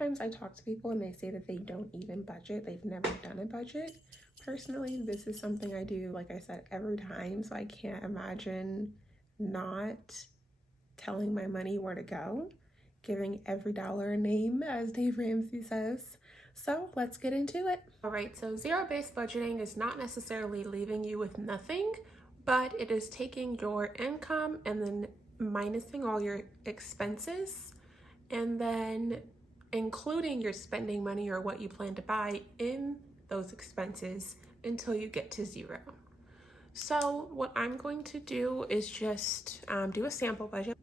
sometimes I talk to people and they say that they don't even budget. They've never done a budget. Personally, this is something I do, like I said, every time. So I can't imagine not telling my money where to go, giving every dollar a name, as Dave Ramsey says. So let's get into it. All right, so zero-based budgeting is not necessarily leaving you with nothing, but it is taking your income and then minusing all your expenses and then including your spending money or what you plan to buy in those expenses until you get to zero. So what I'm going to do is just do a sample budget.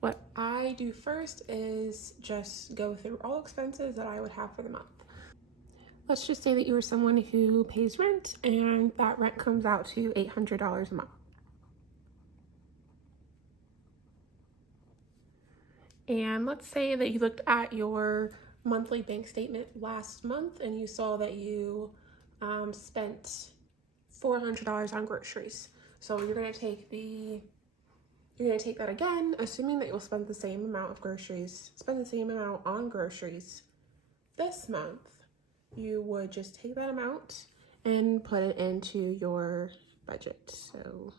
What I do first is just go through all expenses that I would have for the month. Let's just say that you are someone who pays rent and that rent comes out to $800 a month. And let's say that you looked at your monthly bank statement last month and you saw that you spent $400 on groceries. So you're gonna take that again, assuming that you'll spend the same amount on groceries this month. You would just take that amount and put it into your budget. So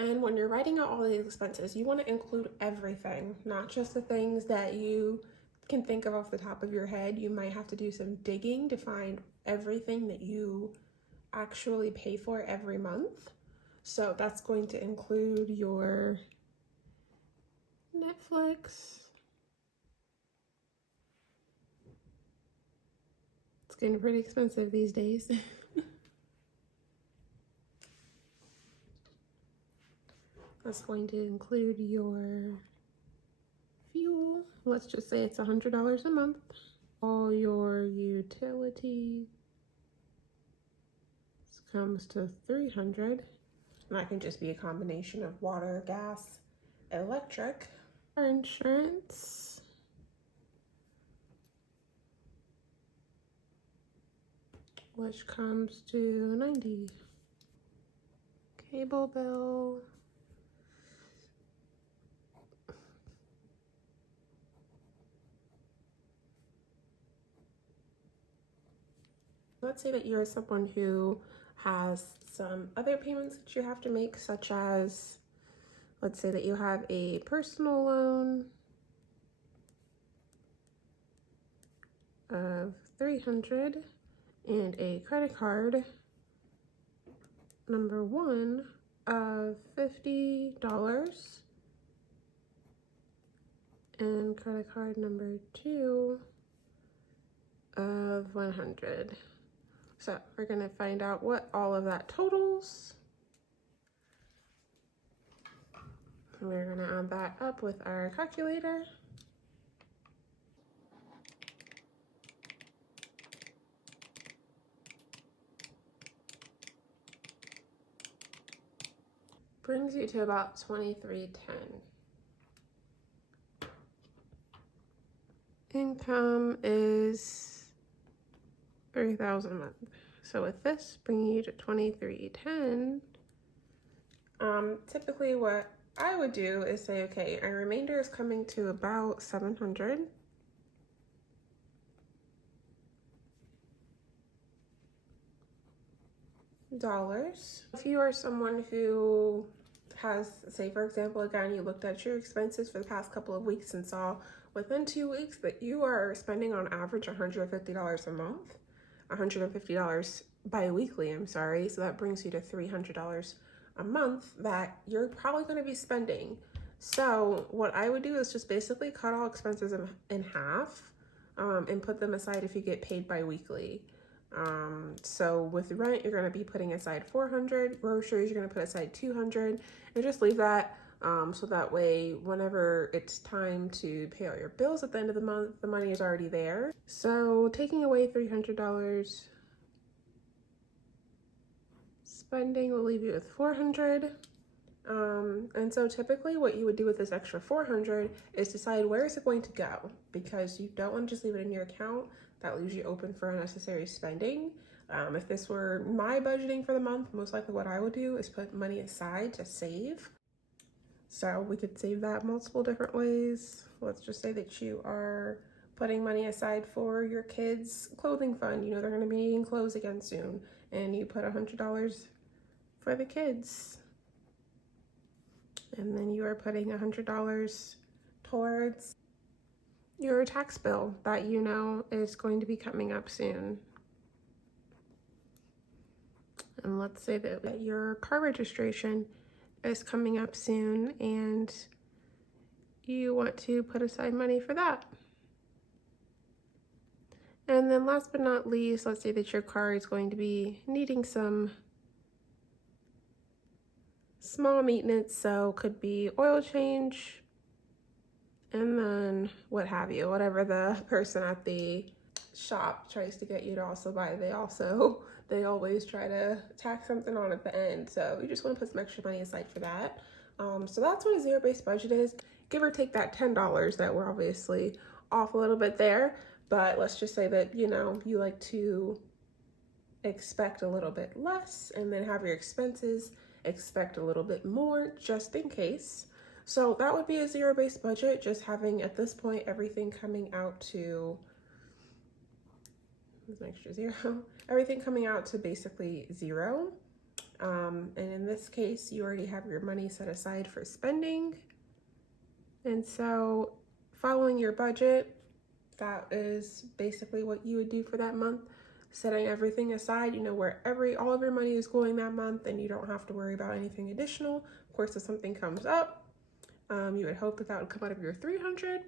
and when you're writing out all these expenses, you want to include everything, not just the things that you can think of off the top of your head. You might have to do some digging to find everything that you actually pay for every month. So that's going to include your Netflix. It's getting pretty expensive these days. That's going to include your fuel. Let's just say it's $100 a month. All your utilities comes to $300. And that can just be a combination of water, gas, electric. Our insurance. Which comes to $90. Cable bill. Let's say that you're someone who has some other payments that you have to make, such as, let's say that you have a personal loan of $300 and a credit card number one of $50 and credit card number two of $100. So we're going to find out what all of that totals. We're going to add that up with our calculator. Brings you to about $23.10. Income is $3,000 a month. So with this bringing you to $23.10, typically what I would do is say, okay, our remainder is coming to about $700. If you are someone who has, say for example, again, you looked at your expenses for the past couple of weeks and saw within 2 weeks that you are spending on average $150 a month, $150 bi-weekly, I'm sorry. So that brings you to $300 a month that you're probably going to be spending. So what I would do is just basically cut all expenses in half and put them aside if you get paid bi-weekly. So with rent, you're going to be putting aside $400, groceries, you're going to put aside $200, and just leave that so that way whenever it's time to pay all your bills at the end of the month, the money is already there. So taking away $300, spending will leave you with $400. And so typically what you would do with this extra $400 is decide where is it going to go, because you don't want to just leave it in your account. That leaves you open for unnecessary spending. If this were my budgeting for the month, most likely what I would do is put money aside to save. So we could save that multiple different ways. Let's just say that you are putting money aside for your kids' clothing fund. You know they're going to be needing clothes again soon, and you put $100 for the kids. And then you are putting $100 towards your tax bill that you know is going to be coming up soon. And let's say that your car registration is coming up soon and you want to put aside money for that. And then last but not least, let's say that your car is going to be needing some small maintenance, so could be oil change, and then what have you, whatever the person at the shop tries to get you to also buy, they always try to tack something on at the end. So you just want to put some extra money aside for that. So that's what a zero-based budget is, give or take that $10 that we're obviously off a little bit there. But let's just say that, you know, you like to expect a little bit less and then have your expenses expect a little bit more just in case. So that would be a zero-based budget, just having at this point everything coming out to, there's an extra zero, everything coming out to basically zero. And in this case, you already have your money set aside for spending. And so following your budget, that is basically what you would do for that month. Setting everything aside, you know where all of your money is going that month, and you don't have to worry about anything additional. Of course, if something comes up, you would hope that would come out of your $300.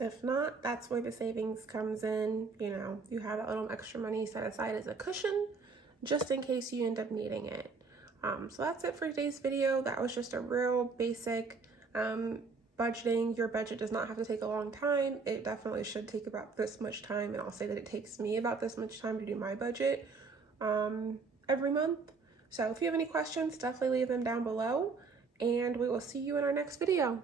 If not, that's where the savings comes in. You know, you have that little extra money set aside as a cushion just in case you end up needing it. So that's it for today's video. That was just a real basic budgeting. Your budget does not have to take a long time. It definitely should take about this much time, and I'll say that it takes me about this much time to do my budget every month. So if you have any questions, definitely leave them down below, and we will see you in our next video.